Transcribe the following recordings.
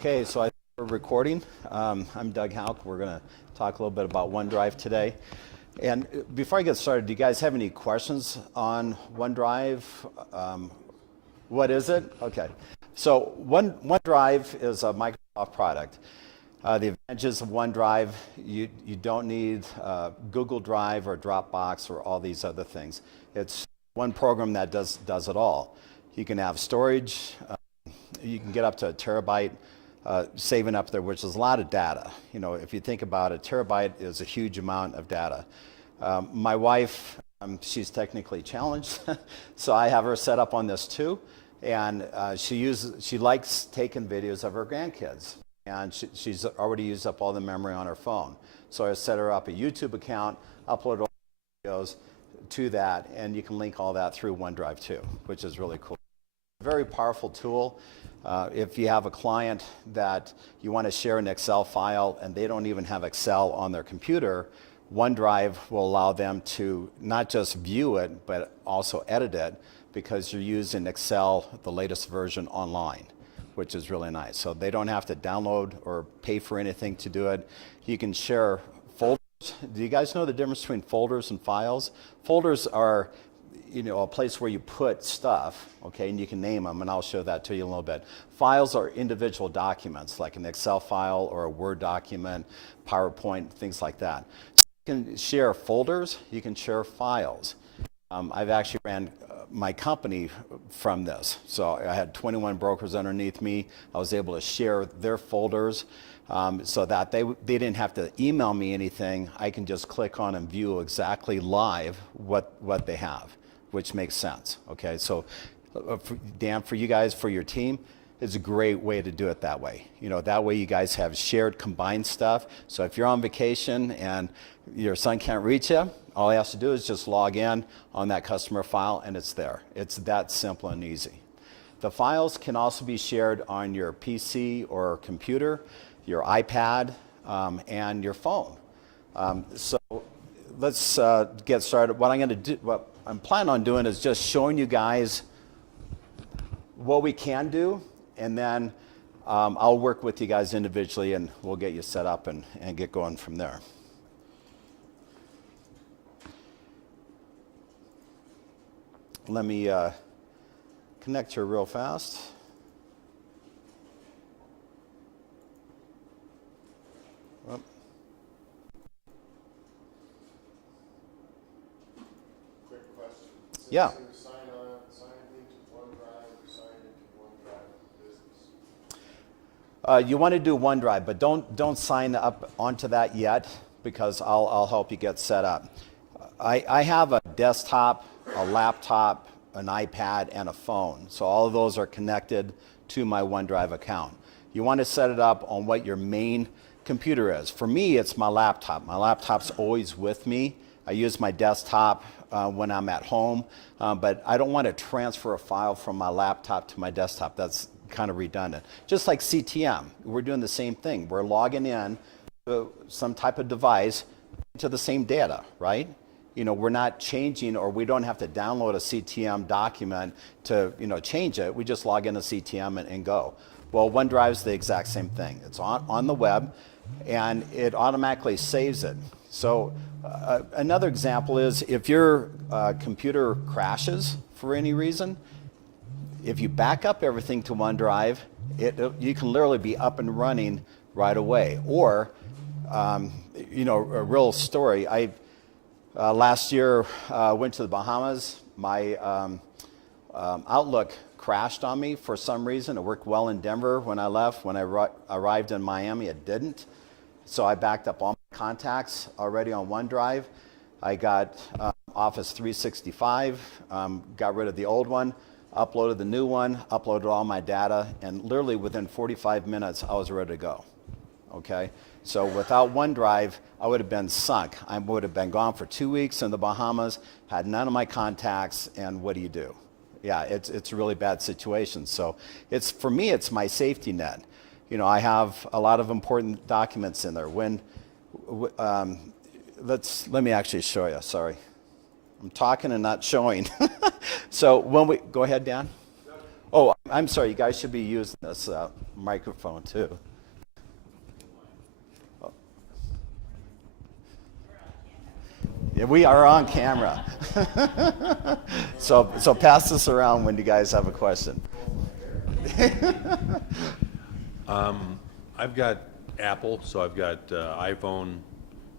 Okay, so I think we're recording. I'm Doug Houck. We're going to talk a little bit about OneDrive today. And before I get started, do you guys have any questions on OneDrive? What is it? Okay. So OneDrive is a Microsoft product. The advantages of OneDrive, you don't need Google Drive or Dropbox or all these other things. It's one program that does it all. You can have storage. You can get up to a terabyte saving up there, which is a lot of data. You know, if you think about it, a terabyte is a huge amount of data. My wife, she's technically challenged, so I have her set up on this too. And she likes taking videos of her grandkids. And she's already used up all the memory on her phone. So I set her up a YouTube account, upload all the videos to that, and you can link all that through OneDrive too, which is really cool. Very powerful tool. If you have a client that you want to share an Excel file and they don't even have Excel on their computer, OneDrive will allow them to not just view it, but also edit it because you're using Excel, the latest version, online, which is really nice. So they don't have to download or pay for anything to do it. You can share folders. Do you guys know the difference between folders and files? Folders are, you know, a place where you put stuff, okay, and you can name them, and I'll show that to you in a little bit. Files are individual documents, like an Excel file or a Word document, PowerPoint, things like that. So you can share folders, you can share files. I've actually ran my company from this. So I had 21 brokers underneath me. I was able to share their folders so that they didn't have to email me anything. I can just click on and view exactly live what they have, which makes sense, okay? So, Dan, for you guys, for your team, it's a great way to do it that way. You know, that way you guys have shared, combined stuff. So if you're on vacation and your son can't reach you, all he has to do is just log in on that customer file and it's there. It's that simple and easy. The files can also be shared on your PC or computer, your iPad, and your phone. So let's get started. What I'm going to do, what I'm planning on doing is just showing you guys what we can do, and then I'll work with you guys individually and we'll get you set up and get going from there. Let me connect here real fast. Oh. Quick question. Yeah. Sign into OneDrive or sign into OneDrive Business? You want to do OneDrive, but don't sign up onto that yet because I'll help you get set up. I have a desktop, a laptop, an iPad, and a phone. So all of those are connected to my OneDrive account. You want to set it up on what your main computer is. For me, it's my laptop. My laptop's always with me. I use my desktop when I'm at home, but I don't want to transfer a file from my laptop to my desktop. That's kind of redundant. Just like CTM, we're doing the same thing. We're logging in to some type of device to the same data, right? You know, we're not changing, or we don't have to download a CTM document to, you know, change it. We just log into CTM and go. Well, OneDrive's the exact same thing. It's on the web, and it automatically saves it. So another example is if your computer crashes for any reason, if you back up everything to OneDrive, you can literally be up and running right away. Or, you know, a real story. Last year, went to the Bahamas. My Outlook crashed on me for some reason. It worked well in Denver when I left. When I arrived in Miami, it didn't. So I backed up all my contacts already on OneDrive. I got Office 365, got rid of the old one, uploaded the new one, uploaded all my data, and literally within 45 minutes, I was ready to go. Okay? So without OneDrive, I would have been sunk. I would have been gone for 2 weeks in the Bahamas, had none of my contacts, and what do you do? Yeah, it's a really bad situation. So for me, it's my safety net. You know, I have a lot of important documents in there. Let me actually show you, sorry. I'm talking and not showing. So go ahead, Dan. Oh, I'm sorry, you guys should be using this microphone too. Oh. Yeah, we are on camera. So pass this around when you guys have a question. I've got Apple, so I've got iPhone,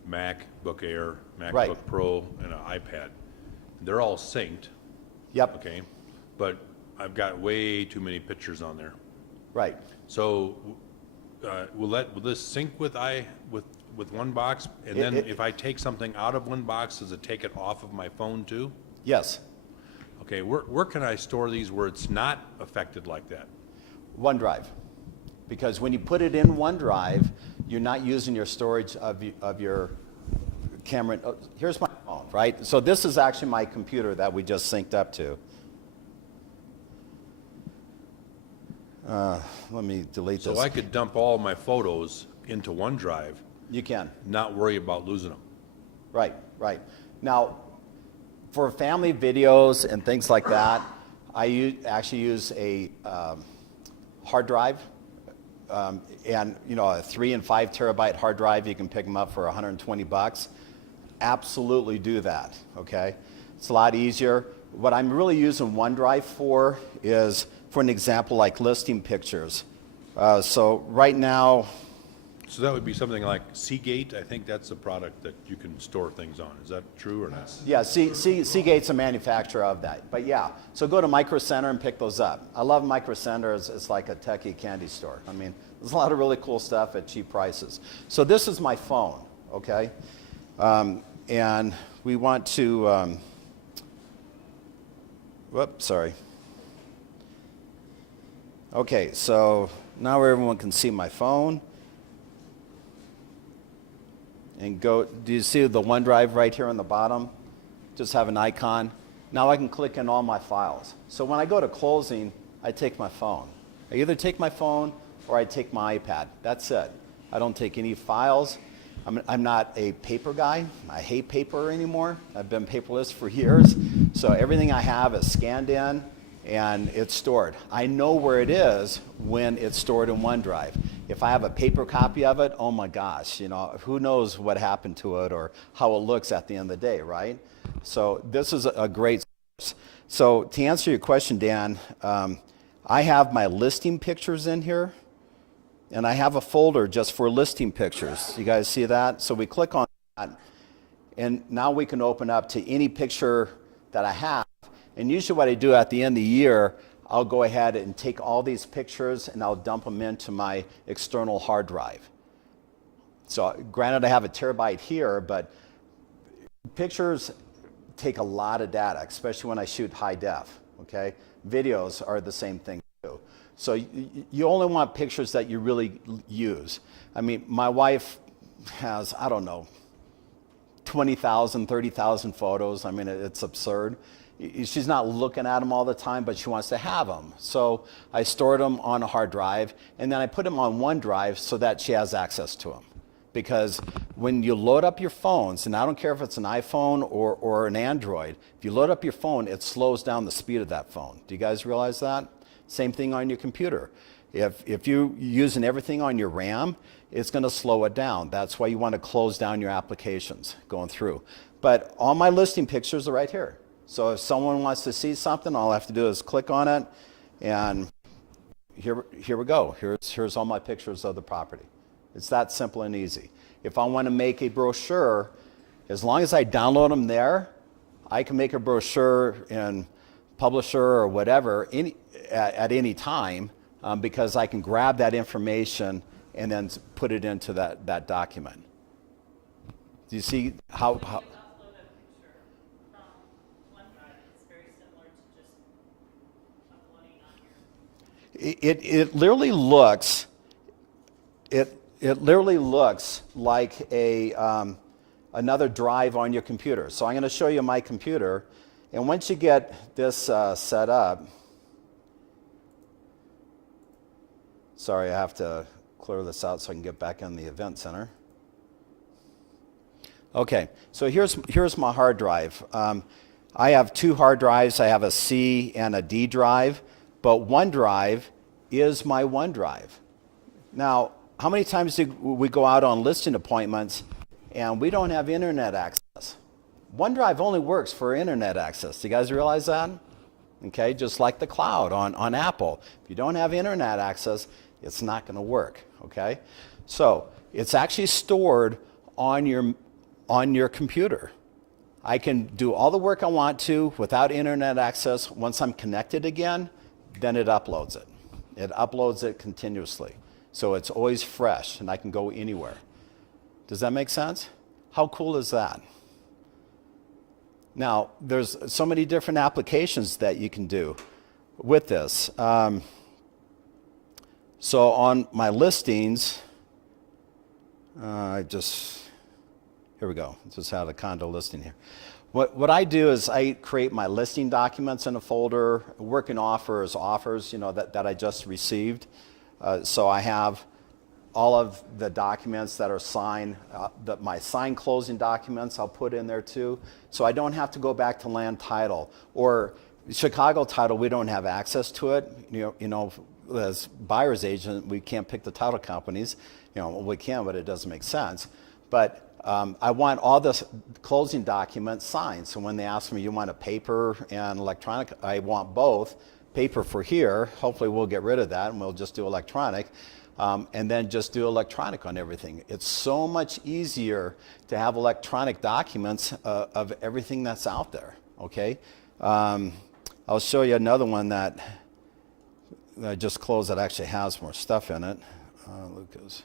MacBook Air, MacBook Right. Pro, and an iPad. They're all synced, Yep, okay? But I've got way too many pictures on there. right. So will this sync with one box? And then It- if I take something out of one box, does it take it off of my phone too? Yes, Okay, where can I store these where it's not affected like that? OneDrive. Because when you put it in OneDrive, you're not using your storage of your camera. Oh, here's my phone, right? So this is actually my computer that we just synced up to. Let me delete So this. I could dump all my photos into OneDrive, You can. not worry about losing them. Right, right. Now, for family videos and things like that, I actually use a hard drive. And, you know, a 3 and 5 terabyte hard drive, you can pick them up for $120. Absolutely do that, okay? It's a lot easier. What I'm really using OneDrive for is, for an example, like listing pictures. So right now, So that would be something like Seagate. I think that's a product that you can store things on. Is that true or not? yeah, Seagate's a manufacturer of that. But yeah, so go to Micro Center and pick those up. I love Micro Center. It's like a techie candy store. I mean, there's a lot of really cool stuff at cheap prices. So this is my phone, okay? And we want to, whoops, sorry. Okay, so now everyone can see my phone. And go, do you see the OneDrive right here on the bottom? Just have an icon. Now I can click in all my files. So when I go to closing, I take my phone. I either take my phone or I take my iPad. That's it. I don't take any files. I'm not a paper guy. I hate paper anymore. I've been paperless for years. So everything I have is scanned in and it's stored. I know where it is when it's stored in OneDrive. If I have a paper copy of it, oh my gosh, you know, who knows what happened to it or how it looks at the end of the day, right? So this is a great source. So to answer your question, Dan, I have my listing pictures in here, and I have a folder just for listing pictures. You guys see that? So we click on that, and now we can open up to any picture that I have. And usually what I do at the end of the year, I'll go ahead and take all these pictures and I'll dump them into my external hard drive. So granted I have a terabyte here, but pictures take a lot of data, especially when I shoot high def, okay? Videos are the same thing too. So you only want pictures that you really use. I mean, my wife has, I don't know, 20,000, 30,000 photos. I mean, it's absurd. She's not looking at them all the time, but she wants to have them. So I stored them on a hard drive, and then I put them on OneDrive so that she has access to them. Because when you load up your phones, and I don't care if it's an iPhone or an Android, if you load up your phone, it slows down the speed of that phone. Do you guys realize that? Same thing on your computer. If you're using everything on your RAM, it's going to slow it down. That's why you want to close down your applications going through. But all my listing pictures are right here. So if someone wants to see something, all I have to do is click on it, and here we go. Here's all my pictures of the property. It's that simple and easy. If I want to make a brochure, as long as I download them there, I can make a brochure in Publisher or whatever at any time because I can grab that information and then put it into that document. Do you see how Upload a picture from OneDrive. It's very similar to just uploading on your. it literally looks it literally looks like another drive on your computer. So I'm going to show you my computer, and once you get this set up, sorry, I have to clear this out so I can get back in the event center. Okay, so here's my hard drive. I have two hard drives. I have a C and a D drive. but OneDrive is my OneDrive. Now, how many times do we go out on listing appointments and we don't have internet access? OneDrive only works for internet access. Do you guys realize that? Okay, just like the cloud on Apple. If you don't have internet access, it's not going to work, okay? So it's actually stored on your computer. I can do all the work I want to without internet access. Once I'm connected again, then it uploads it. It uploads it continuously. So it's always fresh and I can go anywhere. Does that make sense? How cool is that? Now, there's so many different applications that you can do with this. So on my listings, here we go. Just had a condo listing here. What I do is I create my listing documents in a folder, working offers, that I just received. So I have all of the documents that are signed, my signed closing documents I'll put in there too. So I don't have to go back to land title or Chicago title. We don't have access to it. As buyer's agent, we can't pick the title companies. We can, but it doesn't make sense. But I want all the closing documents signed. So when they ask me, you want a paper and electronic? I want both. Paper for here. Hopefully we'll get rid of that and we'll just do electronic. And then just do electronic on everything. It's so much easier to have electronic documents of everything that's out there, okay? I'll show you another one that I just closed that actually has more stuff in it. Lucas.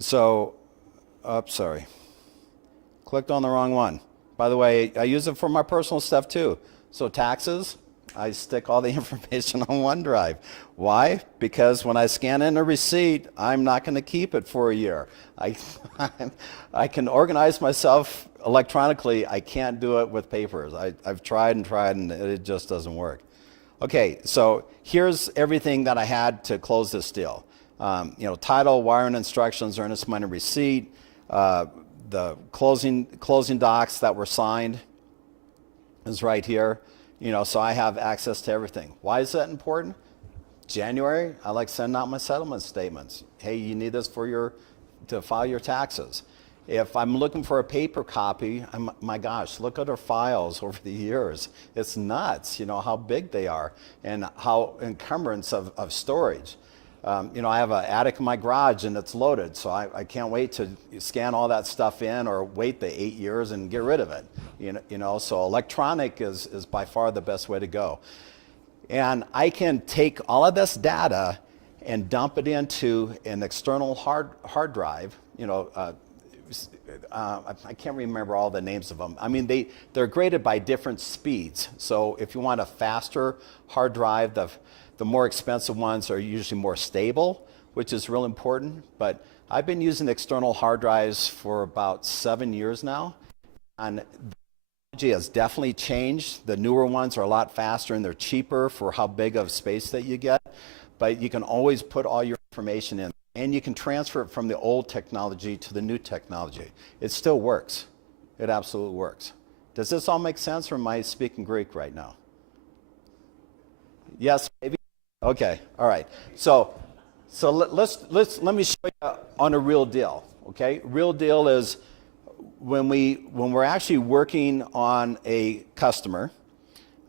So, sorry. Clicked on the wrong one. By the way, I use it for my personal stuff too. So taxes, I stick all the information on OneDrive. Why? Because when I scan in a receipt, I'm not going to keep it for a year. I can organize myself electronically. I can't do it with papers. I've tried and it just doesn't work. Okay, so here's everything that I had to close this deal. Title, wiring instructions, earnest money receipt, the closing docs that were signed is right here. So I have access to everything. Why is that important? January, I like sending out my settlement statements. Hey, you need this to file your taxes. If I'm looking for a paper copy, my gosh, look at our files over the years. It's nuts, how big they are and how encumbrance of storage. I have an attic in my garage and it's loaded, so I can't wait to scan all that stuff in or wait the 8 years and get rid of it. So electronic is by far the best way to go. And I can take all of this data and dump it into an external hard drive. I can't remember all the names of them. I mean, they're graded by different speeds. So if you want a faster hard drive, the more expensive ones are usually more stable, which is real important. But I've been using external hard drives for about 7 years now. And the technology has definitely changed. The newer ones are a lot faster and they're cheaper for how big of space that you get. But you can always put all your information in. And you can transfer it from the old technology to the new technology. It still works. It absolutely works. Does this all make sense, or am I speaking Greek right now? Yes, maybe? Okay, all right. So let me show you on a real deal, okay? Real deal is when we're actually working on a customer,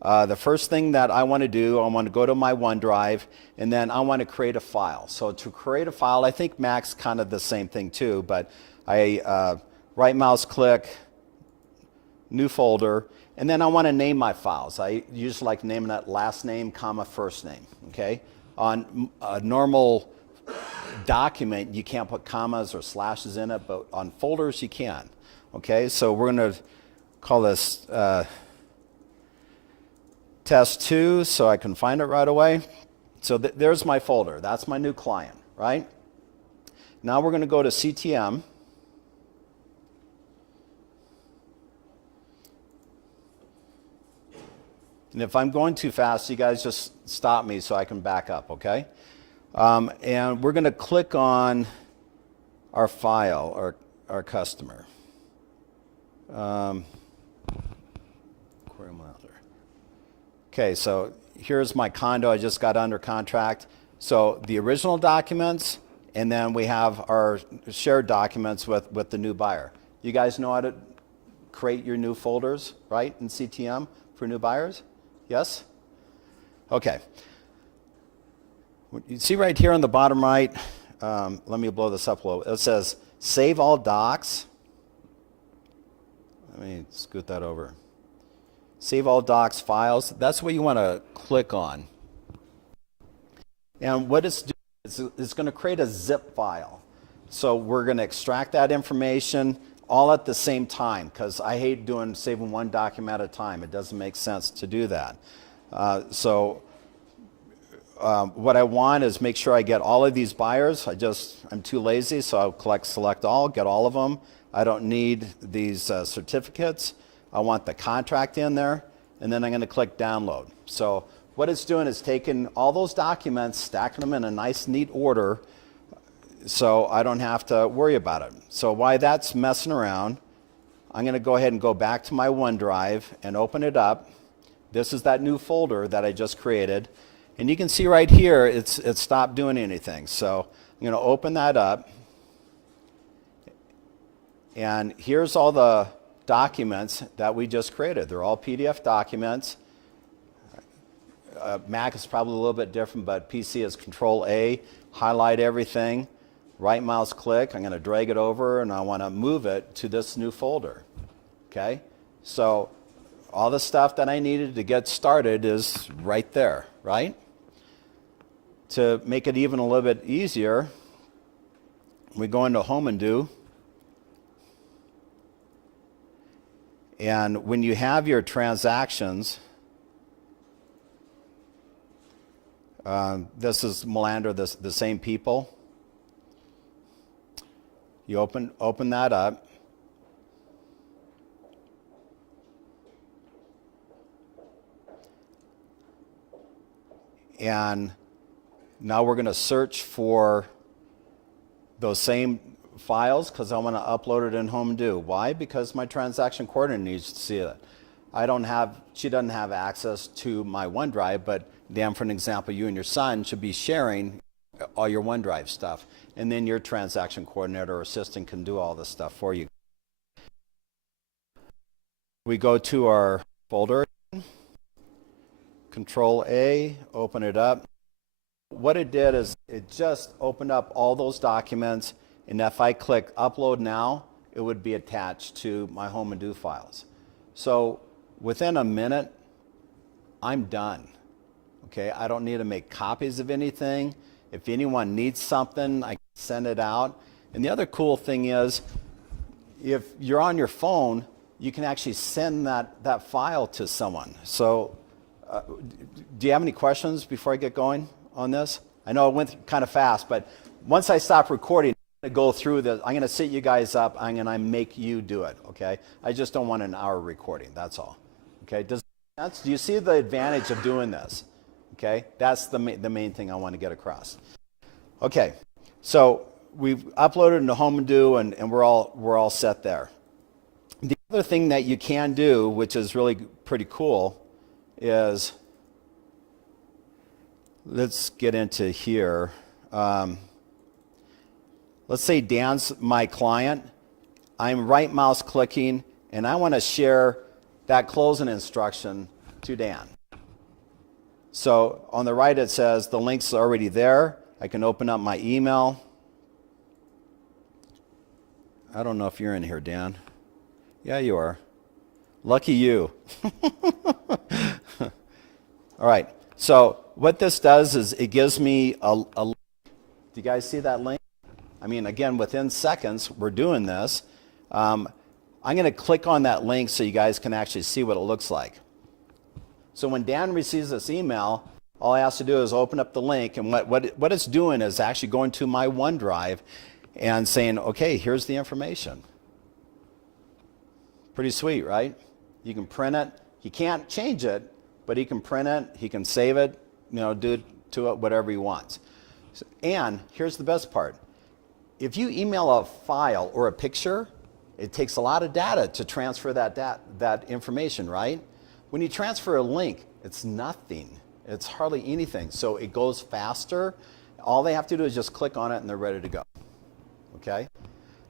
the first thing that I want to do, I want to go to my OneDrive, and then I want to create a file. So to create a file, I think Mac's kind of the same thing too, but I right mouse click, new folder, and then I want to name my files. I usually like naming that last name, comma, first name, okay? On a normal document, you can't put commas or slashes in it, but on folders, you can, okay? So we're going to call this test 2 so I can find it right away. So there's my folder. That's my new client, right? Now we're going to go to CTM. And if I'm going too fast, you guys just stop me so I can back up, okay? And we're going to click on our file, our customer. Okay, so here's my condo I just got under contract. So the original documents, and then we have our shared documents with the new buyer. You guys know how to create your new folders, right, in CTM for new buyers? Yes? Okay. You see right here on the bottom right, let me blow this up a little. It says save all docs. Let me scoot that over. Save all docs files. That's what you want to click on. And what it's doing, it's going to create a zip file. So we're going to extract that information all at the same time, because I hate saving one document at a time. It doesn't make sense to do that. What I want is make sure I get all of these buyers. I'm too lazy, so I'll select all, get all of them. I don't need these certificates. I want the contract in there, and then I'm going to click download. So what it's doing is taking all those documents, stacking them in a nice, neat order, so I don't have to worry about it. So while that's messing around, I'm going to go ahead and go back to my OneDrive and open it up. This is that new folder that I just created. And you can see right here, it's stopped doing anything. So I'm going to open that up. And here's all the documents that we just created. They're all PDF documents. Mac is probably a little bit different, but PC is Control-A, highlight everything, right mouse click. I'm going to drag it over, and I want to move it to this new folder. Okay? So all the stuff that I needed to get started is right there, right? To make it even a little bit easier, we go into Home and Do. And when you have your transactions, this is Melander, the same people. You open that up. And now we're going to search for those same files because I want to upload it in Home and Do. Why? Because my transaction coordinator needs to see it. She doesn't have access to my OneDrive, but then for an example, you and your son should be sharing all your OneDrive stuff, and then your transaction coordinator or assistant can do all this stuff for you. We go to our folder, Control-A, open it up. What it did is it just opened up all those documents, and if I click Upload Now, it would be attached to my Home and Do files. So within a minute, I'm done. Okay, I don't need to make copies of anything. If anyone needs something, I can send it out. And the other cool thing is, if you're on your phone, you can actually send that file to someone. So do you have any questions before I get going on this? I know it went kind of fast, but once I stop recording, I'm going to go through this. I'm going to sit you guys up. I'm going to make you do it, okay? I just don't want an hour recording, that's all. Okay, does that make sense? Do you see the advantage of doing this? Okay, that's the main thing I want to get across. Okay, so we've uploaded into Home and Do, and we're all set there. The other thing that you can do, which is really pretty cool, is let's get into here. Let's say Dan's my client. I'm right mouse clicking, and I want to share that closing instruction to Dan. So on the right it says the link's already there. I can open up my email. I don't know if you're in here, Dan. Yeah, you are. Lucky you. All right. So what this does is it gives me a link. Do you guys see that link? I mean, again, within seconds, we're doing this. I'm going to click on that link so you guys can actually see what it looks like. So when Dan receives this email, all he has to do is open up the link, and what it's doing is actually going to my OneDrive and saying, okay, here's the information. Pretty sweet, right? You can print it. He can't change it, but he can print it, he can save it, do to it whatever he wants. And here's the best part. If you email a file or a picture, it takes a lot of data to transfer that information, right? When you transfer a link, it's nothing. It's hardly anything. So it goes faster. All they have to do is just click on it and they're ready to go. Okay?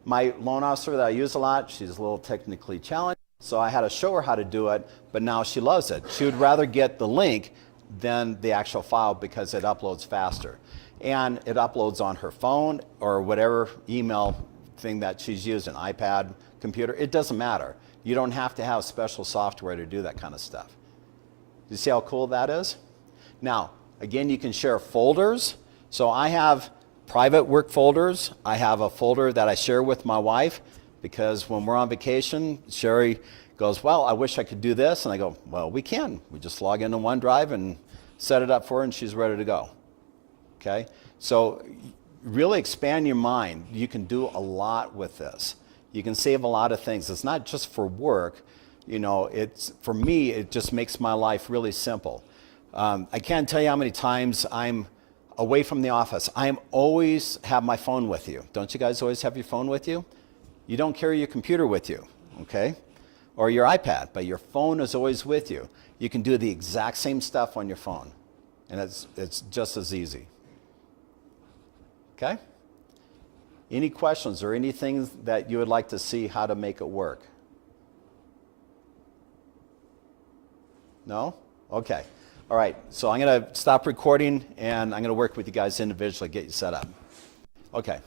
My loan officer that I use a lot, she's a little technically challenged, so I had to show her how to do it, but now she loves it. She would rather get the link than the actual file because it uploads faster. And it uploads on her phone or whatever email thing that she's using, iPad, computer, it doesn't matter. You don't have to have special software to do that kind of stuff. You see how cool that is? Now, again, you can share folders. So I have private work folders. I have a folder that I share with my wife because when we're on vacation, Sherry goes, well, I wish I could do this. And I go, well, we can. We just log into OneDrive and set it up for her and she's ready to go. Okay? So really expand your mind. You can do a lot with this. You can save a lot of things. It's not just for work. You know, it's, for me, it just makes my life really simple. I can't tell you how many times I'm away from the office. I always have my phone with you. Don't you guys always have your phone with you? You don't carry your computer with you, okay? Or your iPad, but your phone is always with you. You can do the exact same stuff on your phone, and it's just as easy. Okay? Any questions or anything that you would like to see how to make it work? No? Okay. All right. So I'm going to stop recording, and I'm going to work with you guys individually, get you set up. Okay.